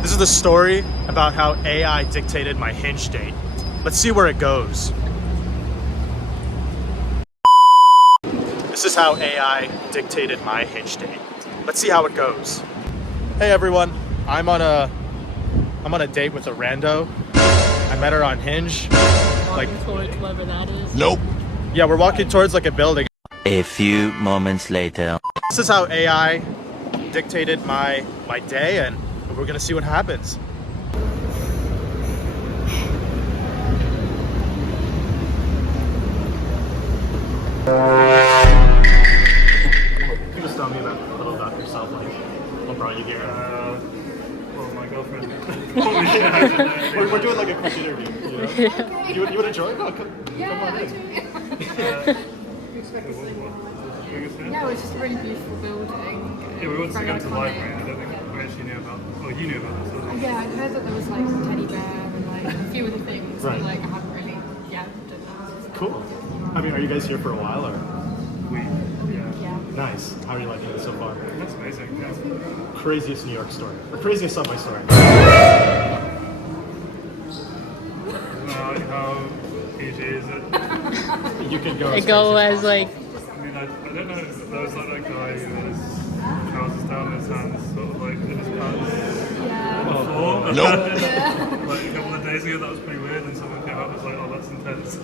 This is the story about how AI dictated my Hinge date. Let's see where it goes. This is how AI dictated my Hinge date. Let's see how it goes. Hey everyone, I'm on a date with a rando. I met her on Hinge. Walking towards whoever that is. Nope. Yeah, we're walking towards like a building. A few moments later. This is how AI dictated my day, and we're gonna see what happens. Can you just tell me a little about yourself, like what brought you here? Well, my girlfriend. We're doing like a quick interview. You know? You would enjoy it? No, come on in. Yeah, it's just a really beautiful building. Yeah, we wanted to go to the library. I don't think we actually knew about. Well, you knew about this. Yeah, I heard that there was like a teddy bear and like a few other things, Right. but like I haven't really, done that. Cool. I mean, are you guys here for a while or? Yeah. Nice. How are you liking it so far? That's amazing. Yeah. Craziest New York story. Or craziest subway story. How PG is it? You could go. It go as like, I mean, I don't know. There was like that guy who has trousers down his hands, sort of like in his pants. Before. Nope. Like a couple of days ago, that was pretty weird, and someone came up and was like, "Oh, that's intense." So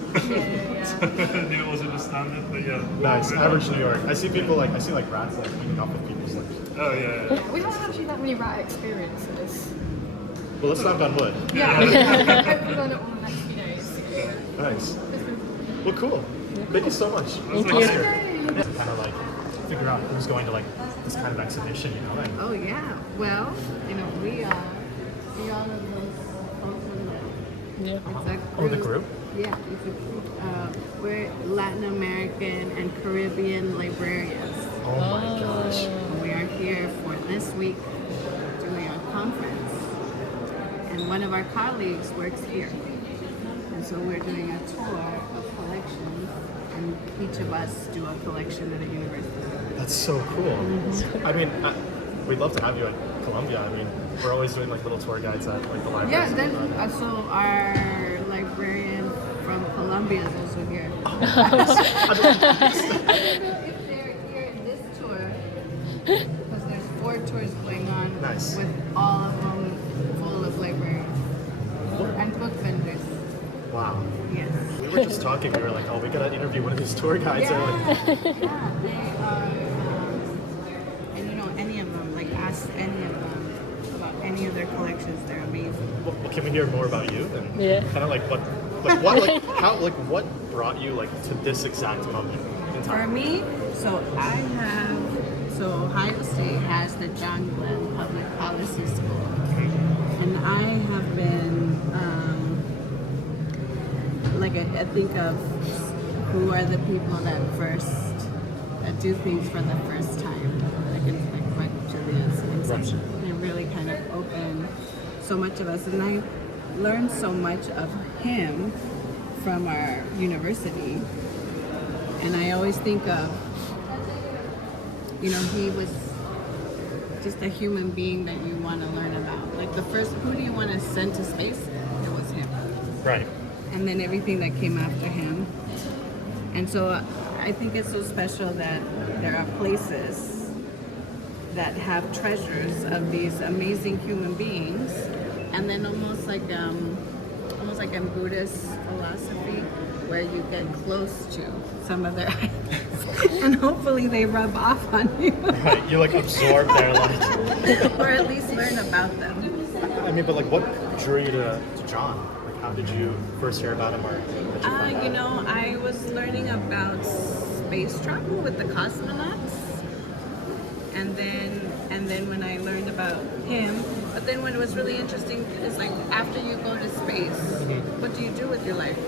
I knew it wasn't just standard, but yeah. Nice. Average New York. I see people like rats like meeting up with people's like. Oh yeah. we haven't actually that many rat experiences. Well, let's knock on wood. Yeah, hopefully on it all the next few days. Nice. Well, cool. Thank you so much. Thank Oscar. you. Kind of like figure out who's going to like this kind of exhibition, you know? And Oh yeah. Well, we all of those folks in there. Yeah. It's a group. oh, the group? Yeah, it's a group. We're Latin American and Caribbean librarians. Oh my gosh. And we are here for this week doing a conference. And one of our colleagues works here. And so we're doing a tour of collections, and each of us do a collection at a university. That's so cool. I mean, we'd love to have you at Columbia. I mean, we're always doing like little tour guides at like the library. Yeah, then so our librarian from Columbia is also here. I don't know if they're here in this tour, because there's 4 tours going on Nice. with all of them full of librarians and book vendors. Wow. Yes. We were just talking. We were like, oh, we gotta interview one of these tour guides. They're like, Yeah, they are, and any of them, like ask any of them about any of their collections, they're amazing. well, can we hear more about you? And Yeah. kind of like what brought you like to this exact moment in For time? me, so Ohio State has the John Glenn Public Policy School, and I have been, I think of who are the people that do things for the first time, like Julia's exception. They really kind of open so much of us, and I learned so much of him from our university. And I always think of, he was just a human being that you want to learn about. Like who do you want to send to space? It was him. Right. And then everything that came after him. And so I think it's so special that there are places that have treasures of these amazing human beings, and then almost like in Buddhist philosophy, where you get close to some of their ideas, and hopefully they rub off on you, Right. You like absorb their like. or at least learn about them. I mean, but like, what drew you to John? Like, how did you first hear about him, or did you find out? I was learning about space travel with the cosmonauts, and then when I learned about him, but then what was really interesting is like after you go to space, what do you do with your life?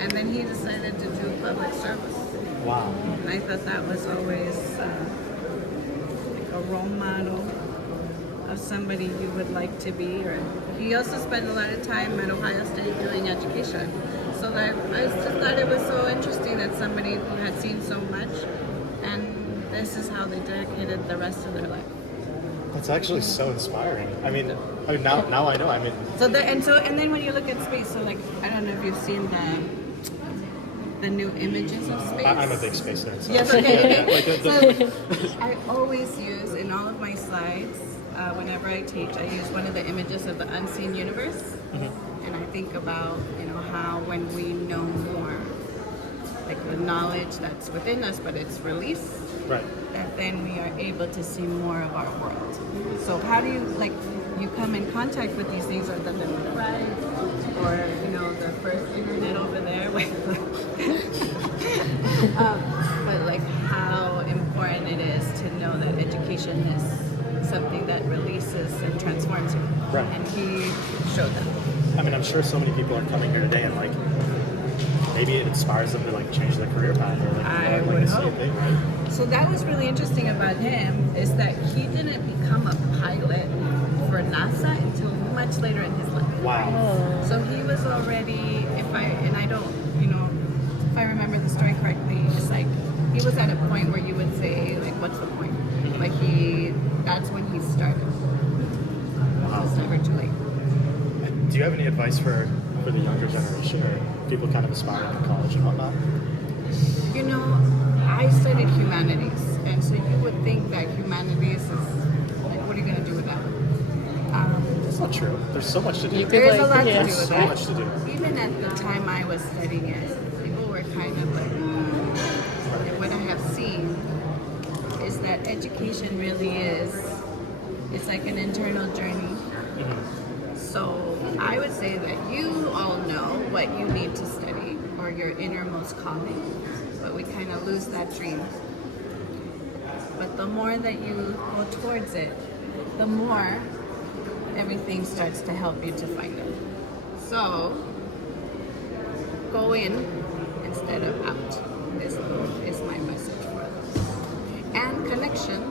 And then he decided to do public service. Wow. And I thought that was always like a role model of somebody you would like to be. Or he also spent a lot of time at Ohio State doing education. So that I just thought it was so interesting that somebody who had seen so much, and this is how they dedicated the rest of their life. It's actually so inspiring. I mean now I know. I mean, And then when you look at space, so like I don't know if you've seen the new images of space. I'm a big space nerd. So. Yes, okay. Like, So I always use in all of my slides, whenever I teach, I use one of the images of the unseen universe, and I think about how when we know more, like the knowledge that's within us, but it's released, right. that then we are able to see more of our world. So how do you come in contact with these things, or the little ride, or the first internet over there, but like how important it is to know that education is something that releases and transforms you. Right. And he showed that. I mean, I'm sure so many people are coming here today and like maybe it inspires them to like change their career path or like, I like would the same hope. thing, right? So that was really interesting about him, is that he didn't become a pilot for NASA until much later in his life. Wow. So he was already, if I remember the story correctly, it's like he was at a point where you would say, like, what's the point? Like that's when he started. Wow. It's never too late. Do you have any advice for the younger generation or people kind of aspiring in college and whatnot? I studied humanities, and so you would think that humanities is, like, what are you going to do with that? That's not true. There's so much to do. There is a lot to do There's with so that. much to do. Even at the time I was studying it, people were kind of like, and what I have seen is that education really it's like an internal journey. So I would say that you all know what you need to study or your innermost calling, but we kind of lose that dream. But the more that you go towards it, the more everything starts to help you to find it. So go in instead of out is my message for this. And connection.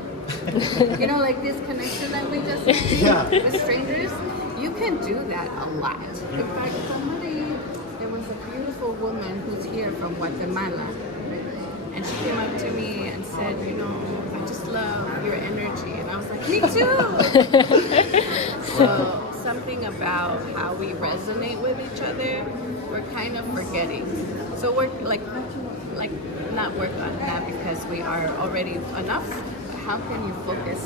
Like this connection that we just made with strangers, you can do that a lot. In fact, there was a beautiful woman who's here from Guatemala, and she came up to me and said, I just love your energy. And I was like, me too. So something about how we resonate with each other, we're kind of forgetting. So we're like not work on that because we are already enough. How can you focus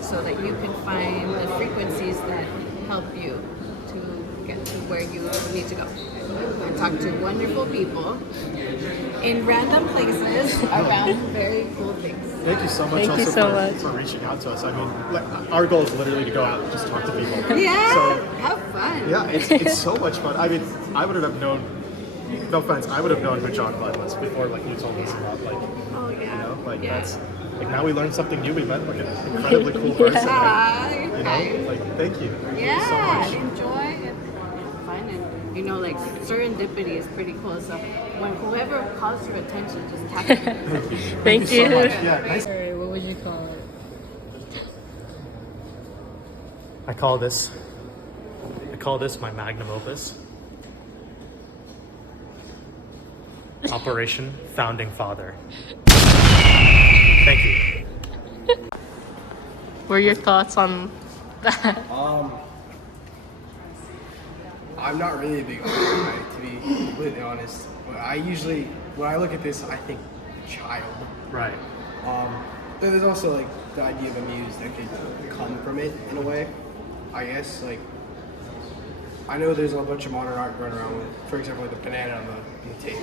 so that you can find the frequencies that help you to get to where you need to go? And talk to wonderful people in random places around very cool things. Thank you so much for reaching out to us. I mean, our goal is literally to go out and just talk to people. Yeah, So, have fun. yeah, it's so much fun. I mean, I wouldn't have known, no offense, I would have known who John Glenn was before like you told us about that's like now we learned something new. We met like an incredibly cool person. Like, thank you. Yeah, so much. enjoy and have fun, and like serendipity is pretty cool. So when whoever calls your attention, just tap them. Thank you. So much. Yeah, nice. Alright, what would you call it? I call this my magnum opus. Operation Founding Father. Thank you. What are your thoughts on that? I'm not really a big art guy, to be completely honest. But when I look at this, I think child. Right. There's also like the idea of a muse that could come from it in a way. I guess I know there's a bunch of modern art going around with, for example, like the banana on the tape.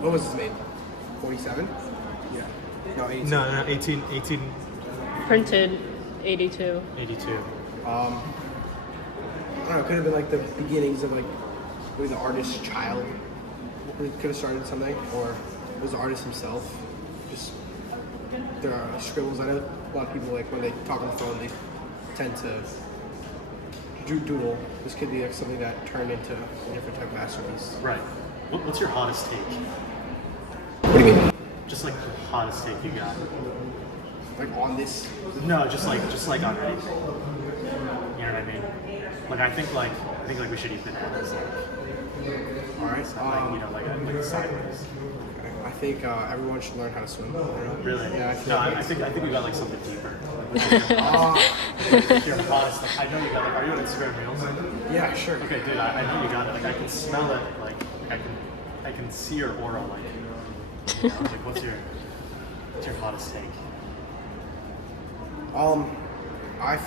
What was this made? 47? Yeah. No, 18. No, 18. Printed 82. 82. I don't know, it could have been like the beginnings of like maybe the artist's child could have started something, or it was the artist himself. Just there are scribbles. I know a lot of people like when they talk on the phone, they tend to doodle. This could be like something that turned into a different type of masterpiece. Right. What's your hottest take? What do you mean? Just like the hottest take you got. Like on this? No, just like on anything. You know what I mean? Like I think we should eat bananas. All right. Like sideways. I I think everyone should learn how to swim. Really? Yeah, I feel No, like I think we got like something deeper. You're honest. Like, I know you got like. Are you on Instagram Reels? yeah, sure. Okay, dude. I know you got it. Like I can smell it. Like I can see your aura. Like, you know, like what's your hottest take? I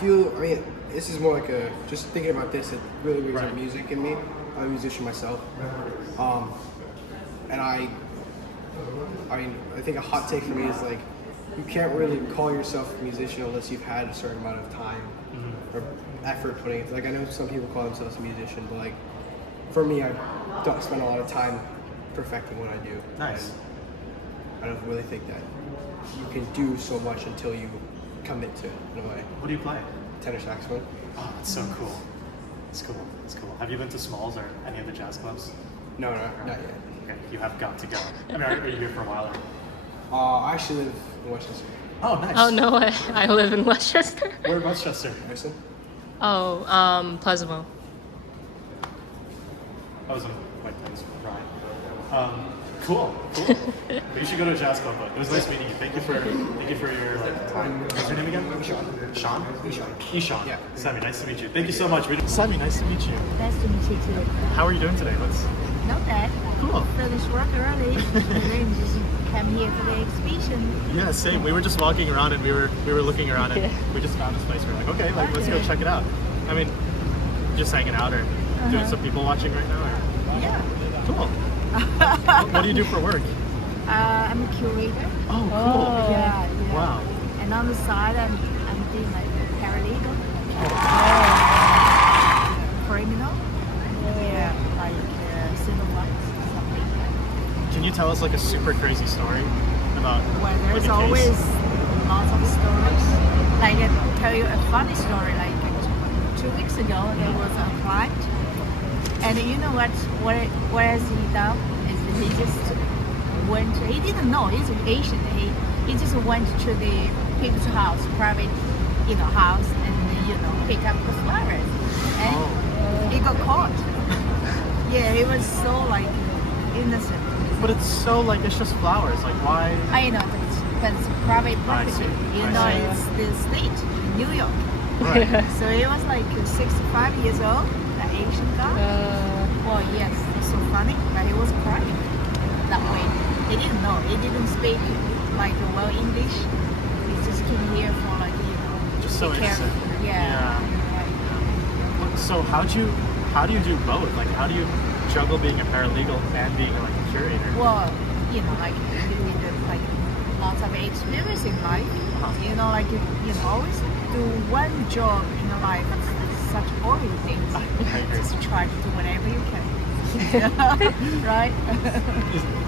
mean, this is more like just thinking about this, it really brings up music in me. I'm a musician myself. And I mean, I think a hot take for me is like, you can't really call yourself a musician unless you've had a certain amount of time or effort putting into. Like, I know some people call themselves a musician, but like, for me, I don't spend a lot of time perfecting what I do. Nice. And I don't really think that you can do so much until you commit to it in a way. What do you play? Tenor saxophone. Oh, that's so cool. It's cool. It's cool. Have you been to Smalls or any of the jazz clubs? No, not yet. Okay, you have got to go. I mean, are you here for a while? Or? I actually live in Westchester. Oh, nice. Oh no, I live in Westchester. Where in Westchester? Mason? Oh, Pleasantville. I was in White Plains, right? Cool. You should go to a jazz club. But it was nice meeting you. Thank you for your time. What's your name again? Sean. Ishan. Yeah. Sammy, nice to meet you. Thank you so much. Sammy, nice to meet you. Nice to meet you too. How are you doing today? Not bad. Cool. Finished work early. And then just come here for the exhibition. Yeah, same. We were just walking around and we were looking around and we just found this place. We were like, okay, let's go check it out. I mean, just hanging out or doing some people watching right now. Or... Yeah. Cool. What do you do for work? I'm a curator. Oh, cool. Yeah. Wow. And on the side, I'm doing like paralegal. Criminal. Yeah, like civil rights or something. Can you tell us like a super crazy story about Well, like, there's a always case? lots of stories. Like I'll tell you a funny story. Like 2 weeks ago, there was a client, and you know what has he done? Is he just went. He didn't know he's Asian. He just went to the people's house, private, house, and pick up the flowers, and he got caught. Yeah, he was so like innocent. But it's so like it's just flowers. Like why? I know, but it's private property. see. It's the state, New York. Right. So he was like 65 years old, an Asian guy. Well, yes, it's so funny, but he was crying that way. He didn't know. He didn't speak like well English. He just came here for like Just so take care innocent. of- Yeah. Right. So how do you do both? Like how do you juggle being a paralegal and being like a curator? Well, like you need like lots of experience in life. Like you always do one job in your life. It's such boring things. I agree. Just try to do whatever you can. Right?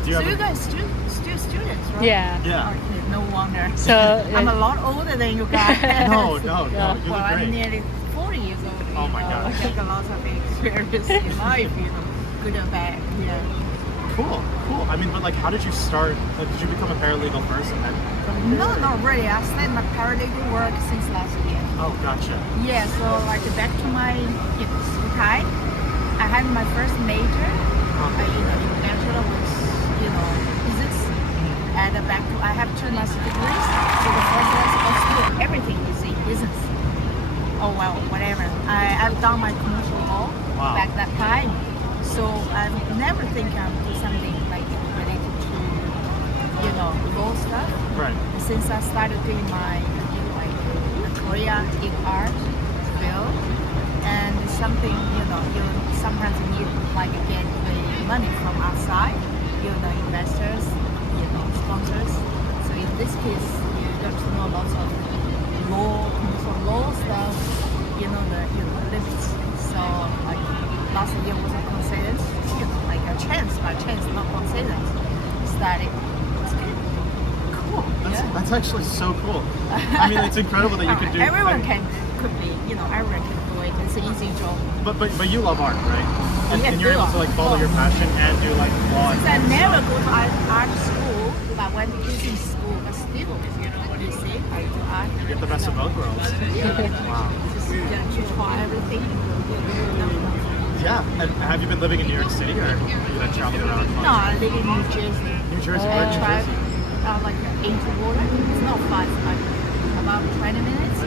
Do you So have you a- guys still students, right? Yeah. Yeah. Okay, no wonder. So I'm a lot older than you guys. No, you Well, look I'm great. nearly 40 years old. Oh my God. I take a lot of experience in life, good or bad. Yeah. Cool. I mean, but like, how did you start? Did you become a paralegal first and then? No, not really. I started my paralegal work since last year. Oh, gotcha. Yeah, so like back to my time, I had my first major. Bachelor was physics, and I have 2 master degrees. So the first one was school. Everything is in business. Oh well, whatever. I've done my commercial law Wow. back that time. So I never think I'll do something like related to law stuff. Right. Since I started doing my career in art field, and something you sometimes need like get the money from outside, investors, sponsors. So in this case, you got to know lots of commercial law stuff, the limits. So like last year was a coincidence, like a chance, by chance, not coincidence. Started. It's good. Cool. Yeah. That's actually so cool. I mean, it's incredible that you could do. Everyone could be, everyone can do it. It's an easy job. But you love art, right? And, Yes, and you're do able to art, like of follow your course. passion and do like law. Since I never go to art school, but went to teaching school, but still, you see, I do art. You get the best of both worlds. Wow. Just to try everything. Yeah. And have you been living in New York City, or have you been traveling around? No, I live in New Jersey. New Jersey. Where in New Drive Jersey? like into water. It's not far, it's like about 20 minutes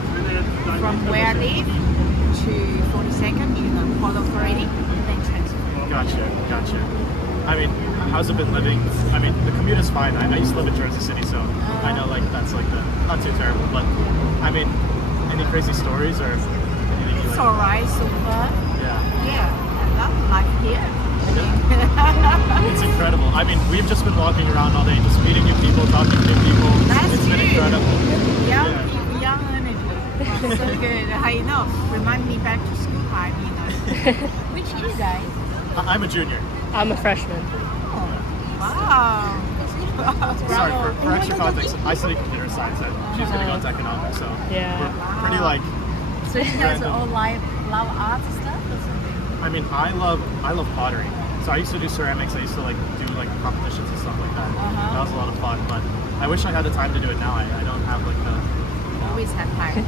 from where I live to 42nd, Port Authority, then transfer. Gotcha. I mean, how's it been living? I mean, the commute is fine. I used to live in Jersey City, so I know like that's like the not too terrible. But I mean, any crazy stories or anything you It's like? alright so far. Yeah. Yeah, I love life here. It's incredible. I mean, we've just been walking around all day, just meeting new people, talking to new people. That's It's been good. incredible. Young Yeah. people, young energy. So good. How you know? Remind me back to school time, Which you guys? I'm a junior. I'm a freshman. Wow. Sorry, for extra context, I study computer science and she's going to go into economics, so Yeah. we're pretty like, So you guys Random. all love art stuff or something? I mean, I love pottery. So I used to do ceramics, I used to like do like competitions and stuff like that. That was a lot of fun, but I wish I had the time to do it now. I don't have like the, Always have time.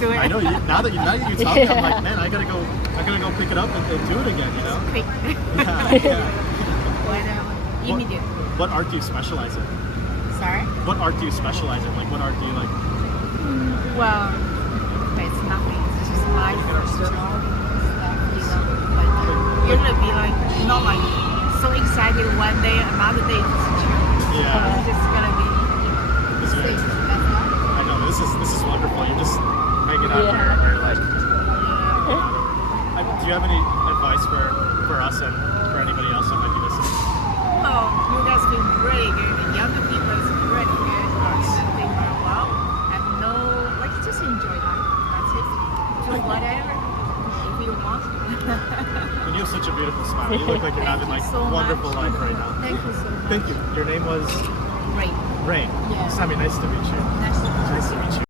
Do it. I know, now that you talk, I'm like, man, I gotta go pick it up and do it again, you know? Quick. Yeah. Immediate. What art do you specialize in? Sorry? What art do you specialize in? Like, what art do you like? Well, it's nothing. It's just life, job, stuff, Like, usually be like, not like so excited one day, another day just chill. Yeah. It's just gonna be, This is- sleep. That's all. I know, this is wonderful. You're just hanging out Yeah. here. Or like, do you have any advice for us and for anybody else who might be listening? Well, you guys been really good. The younger people is really good. Nice. And they very well. And no, like just enjoy life. That's it. Do whatever if you want. And you have such a beautiful smile. You look like you're having like Thank you so wonderful much. life right now. Thank you so much. Thank you. Your name was Great. Rain. Yeah. Sammy, nice to meet you. Nice to meet you. Nice to meet you.